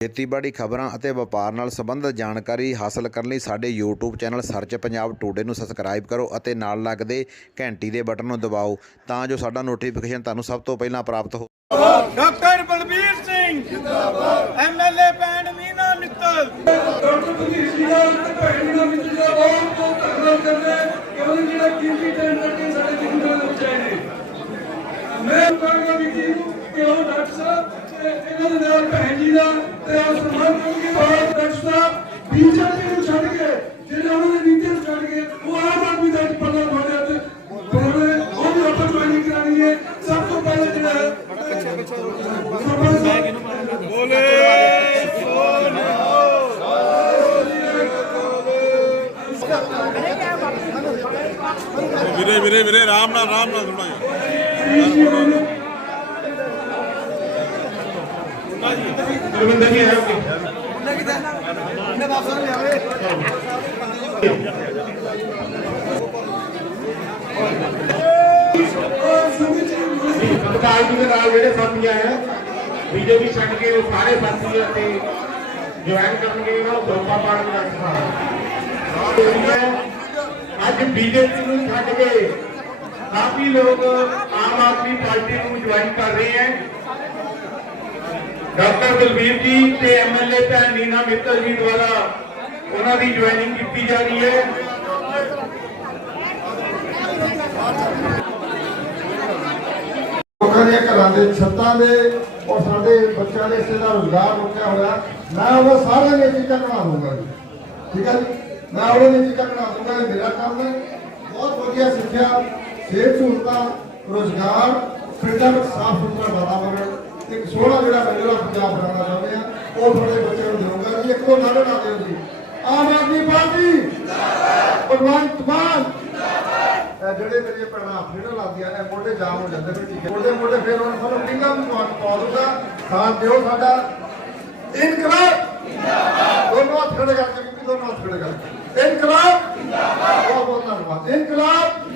ਖੇਤੀਬਾੜੀ ਖਬਰਾਂ ਅਤੇ ਵਪਾਰ ਨਾਲ ਸੰਬੰਧਿਤ ਜਾਣਕਾਰੀ ਹਾਸਲ ਕਰਨ ਲਈ ਸਾਡੇ YouTube channel search Punjab today ਨੂੰ ਸਬਸਕ੍ਰਾਈਬ ਕਰੋ ਅਤੇ ਨਾਲ ਲੱਗਦੇ ਘੰਟੀ ਦੇ ਬਟਨ ਨੂੰ ਦਬਾਓ ਤਾਂ ਜੋ ਸਾਡਾ ਨੋਟੀਫਿਕੇਸ਼ਨ ਤੁਹਾਨੂੰ ਸਭ ਤੋਂ ਪਹਿਲਾਂ ਪ੍ਰਾਪਤ ਹੋ ਡਾਕਟਰ ਬਲਬੀਰ ਸਿੰਘ ਜਿੰਦਾਬਾਦ ਐਮਐਲਏ ਭੈਣ ਮੀਨਾ ਮਿੱਤਲ। ਡਾਕਟਰ ਬਲਜੀਤ ਸਿੰਘ ਦਾ ਤੇ ਭੈਣ ਦਾ ਮਿੱਤਰ ਦਾ ਬਹੁਤ ਬਹੁਤ ਧੰਨਵਾਦ ਕਰਦੇ ਹਾਂ। ਕਿ ਉਹਨਾਂ ਨੇ ਜਿਹੜਾ ਕੀਮਤੀ ਟਾਈਮ ਕੱਢ ਕੇ ਸਾਡੇ ਜ਼ਿੰਦਗੀ ਦੇ ਵਿੱਚ ਆਏ ਨੇ। ਮੈਂ ਕਹਾਂਗਾ ਵੀ ਜੀ ਨੂੰ ਕਿ ਉਹ ਡਾਕਟਰ ਸਾਹਿਬ? ਤੇ ਇਹਨਾਂ ਦੇ ਨਾਲ ਭੈਣ ਜੀ ਦਾ ਤੇ ਉਹ ਸਨਮਾਨ ਬਹੁਤ ਡਾਕਟਰ ਸਾਹਿਬ ਬੀਜੇਪੀ ਨੂੰ ਛੱਡ ਕੇ ਜਿਹੜੇ ਉਹਨਾਂ ਦੇ ਨੀਤੀ ਨੂੰ ਛੱਡ ਕੇ ਉਹ ਆਮ ਆਦਮੀ ਦਾ ਪੱਲਾ ਫੜਿਆ ਤੇ ਉਹਨੇ ਉਹ ਵੀ ਆਪਾਂ ਜੁਆਇਨਿੰਗ ਕਰਾਣੀ ਹੈ ਸਭ ਤੋਂ ਪਹਿਲੇ ਜਿਹੜਾ ਹੈ ਬੋਲੇ ਵੀਰੇ ਵੀਰੇ ਵੀਰੇ ਆਰਾਮ ਨਾਲ ਆਰਾਮ ਨਾਲ ਥੋੜਾ ਜਿਹਾ ਸਰਕਾਰ ਜੀ ਦੇ ਨਾਲ ਜਿਹੜੇ ਸਾਥੀ ਆਏ ਆ ਬੀਜੇਪੀ ਛੱਡ ਕੇ ਉਹ ਸਾਰੇ ਸਾਥੀ ਅਤੇ ਜੁਆਇਨ ਕਰਨਗੇ ਇਹਨਾਂ ਨੂੰ ਦੋਪਾ ਪਾਣ ਦਾ ਸਹਾਰਾ ਅੱਜ ਬੀਜੇਪੀ ਨੂੰ ਛੱਡ ਕੇ ਕਾਫੀ ਲੋਕ ਆਮ ਆਦਮੀ ਪਾਰਟੀ ਨੂੰ ਜੁਆਇਨ ਕਰ ਰਹੇ ਹੈ ਡਾਕਟਰ ਬਲਬੀਰ ਜੀ ਤੇ ਐਮਐਲਏ ਭੈਣ ਨੀਨਾ ਮਿੱਤਲ ਜੀ ਦੁਆਰਾ ਉਹਨਾਂ ਦੀ ਜੁਆਇਨਿੰਗ ਕੀਤੀ ਜਾ ਰਹੀ ਹੈ। ਲੋਕਾਂ ਦੇ ਘਰਾਂ ਦੇ ਛੱਤਾਂ ਦੇ ਔਰ ਸਾਡੇ ਬੱਚਿਆਂ ਦੇ ਇਸੇ ਦਾ ਰੋਜ਼ਗਾਰ ਰੁਕਿਆ ਹੋਇਆ। ਮੈਂ ਉਹਨਾਂ ਸਾਰਿਆਂ ਦੀਆਂ ਚੀਜ਼ਾਂ ਬਣਾ ਦੂੰਗਾ ਜੀ। ਠੀਕ ਹੈ ਜੀ? ਮੈਂ ਉਹਨਾਂ ਦੀਆਂ ਚੀਜ਼ਾਂ ਬਣਾ ਦੂੰਗਾ ਇਹ ਮੇਰਾ ਕੰਮ ਹੈ ਬਹੁਤ ਵਧੀਆ ਸਿੱਖਿਆ, ਸਿਹਤ ਸਹੂਲਤਾਂ, ਰੁਜ਼ਗਾਰ ਫ੍ਰੀडम ਸਾਫ਼ ਸੁਥਰਾ ਵਾਤਾਵਰਣ ਇੱਕ ਸੋਹਣਾ ਜਿਹੜਾ ਬੰਗਲਾ ਪੰਜਾਬ ਬਣਾਉਣਾ ਚਾਹੁੰਦੇ ਆ ਉਹ ਤੁਹਾਡੇ ਬੱਚਿਆਂ ਨੂੰ ਦੇਵਾਂਗਾ ਜੀ ਇੱਕੋ ਨਾਰੇ ਨਾ ਦਿਓ ਜੀ। ਆਮ ਆਦਮੀ ਪਾਰਟੀ ਜਿੰਦਾਬਾਦ। ਭਗਵੰਤ ਮਾਨ। ਜਿਹੜੇ ਮੇਰੀਆਂ ਭੈਣਾਂ ਫੇੜਨ ਲੱਗਦੀਆਂ ਨੇ ਮੋਢੇ ਜਾਮ ਹੋ ਜਾਂਦੇ ਨੇ ਠੀਕ ਹੈ। ਮੋਢੇ ਮੋਢੇ ਫੇਰ ਉਹਨਾਂ ਸਾਨੂੰ ਕਿੰਨਾ ਪਾਉਣ ਪਾ ਦੂਗਾ ਸਾਥ ਦਿਓ ਸਾਡਾ। ਇਨਕਲਾਬ। ਦੋਨੋਂ ਹੱਥ ਖੜੇ ਕਰਕੇ ਦੋਨੋਂ ਹੱਥ ਖੜੇ ਕਰਕੇ। ਇਨਕਲਾਬ। ਬਹੁਤ ਬਹੁਤ ਧੰਨਵਾਦ। ਇਨਕਲਾਬ।